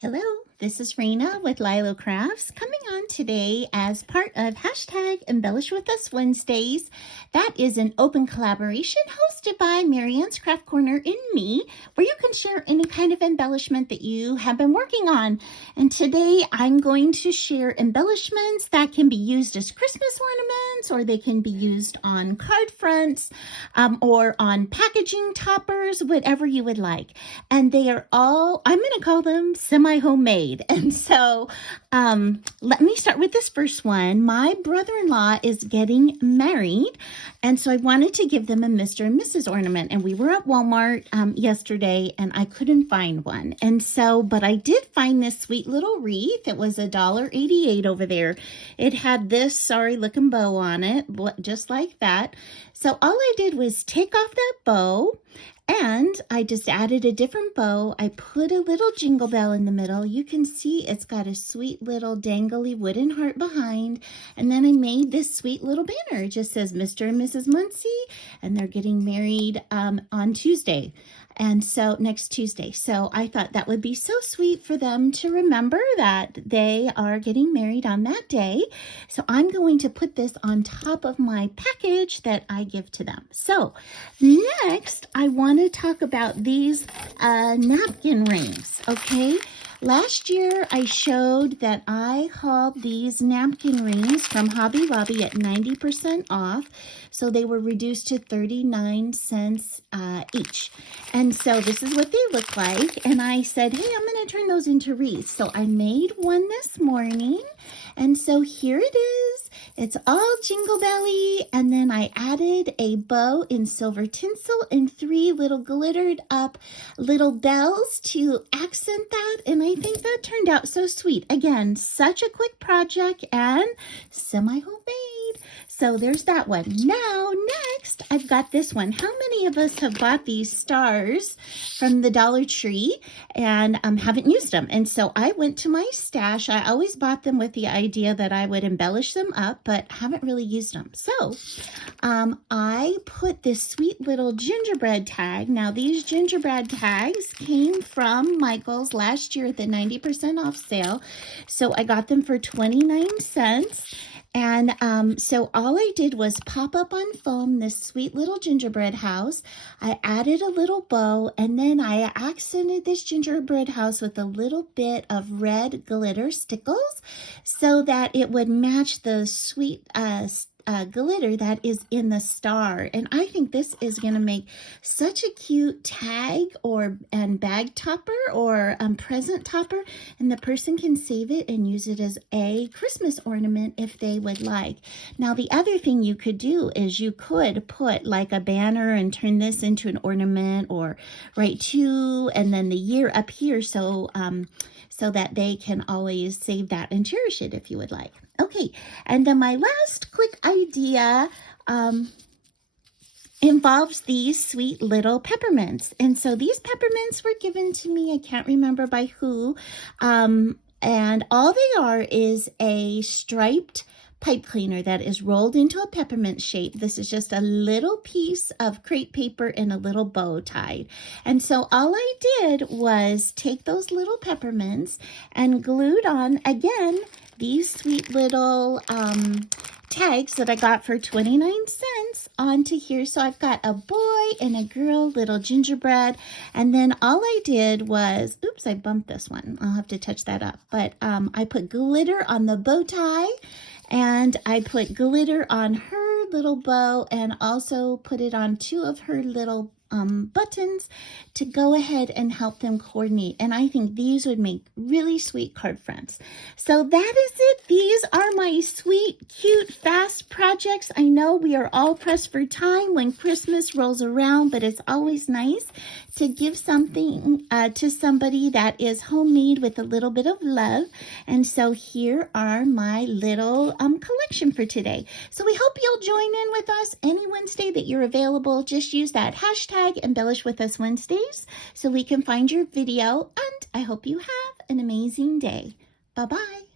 Hello, this is Raina with LYLO Crafts coming on today as part of hashtag Embellish With Us Wednesdays. That is an open collaboration hosted by Marianne's Craft Corner and me, where you can share any kind of embellishment that you have been working on. And today I'm going to share embellishments that can be used as Christmas ornaments, or they can be used on card fronts, or on packaging toppers, whatever you would like. And they are all, I'm going to call them semi-homemade. And so let me start with this first one. My brother-in-law is getting married, and so I wanted to give them a Mr. and Mrs. ornament. And we were at Walmart yesterday, and I couldn't find one. And so, but I did find this sweet little wreath. It was $1.88 over there. It had this sorry-looking bow on it, just like that. So all I did was take off that bow, and I just added a different bow. I put a little jingle bell in the middle. You can see it's got a sweet little dangly wooden heart behind. And then I made this sweet little banner. It just says Mr. and Mrs. Muncie, and they're getting married on Tuesday. And so next Tuesday. So I thought that would be so sweet for them to remember that they are getting married on that day. So I'm going to put this on top of my package that I give to them. So next, I want to talk about these napkin rings, okay? Last year, I showed that I hauled these napkin rings from Hobby Lobby at 90% off. So they were reduced to 39 cents each. And so this is what they look like. And I said, hey, I'm going to turn those into wreaths. So I made one this morning. And so here it is. It's all jingle belly. And then I added a bow in silver tinsel and 3 little glittered up little bells to accent that. And I think that turned out so sweet. Again, such a quick project and semi-homemade. So there's that one. Now, next, I've got this one. How many of us have bought these stars from the Dollar Tree and haven't used them? And so I went to my stash. I always bought them with the idea that I would embellish them up, but haven't really used them. So I put this sweet little gingerbread tag. Now, these gingerbread tags came from Michael's last year at the 90% off sale. So I got them for 29 cents. And so all I did was pop up on foam this sweet little gingerbread house. I added a little bow, and then I accented this gingerbread house with a little bit of red glitter stickles so that it would match the sweet glitter that is in the star. And I think this is going to make such a cute tag and bag topper or present topper, and the person can save it and use it as a Christmas ornament if they would like. Now, the other thing you could do is you could put like a banner and turn this into an ornament, or write to and then the year up here, so that they can always save that and cherish it if you would like. Okay, and then my last quick idea involves these sweet little peppermints. And so these peppermints were given to me, I can't remember by who, and all they are is a striped pipe cleaner that is rolled into a peppermint shape. This is just a little piece of crepe paper and a little bow tied. And so all I did was take those little peppermints and glued on, again, these sweet little tags that I got for 29 cents onto here. So I've got a boy and a girl, little gingerbread. And then all I did was, oops, I bumped this one. I'll have to touch that up. But I put glitter on the bow tie, and I put glitter on her little bow, and also put it on 2 of her little buttons to go ahead and help them coordinate. And I think these would make really sweet card fronts. So that is it. These are my sweet, cute, fast projects. I know we are all pressed for time when Christmas rolls around, but it's always nice to give something to somebody that is homemade with a little bit of love. And so here are my little collection for today. So we hope you'll join in with us any Wednesday that you're available. Just use that hashtag Embellish With Us Wednesdays so we can find your video. And I hope you have an amazing day. Bye-bye.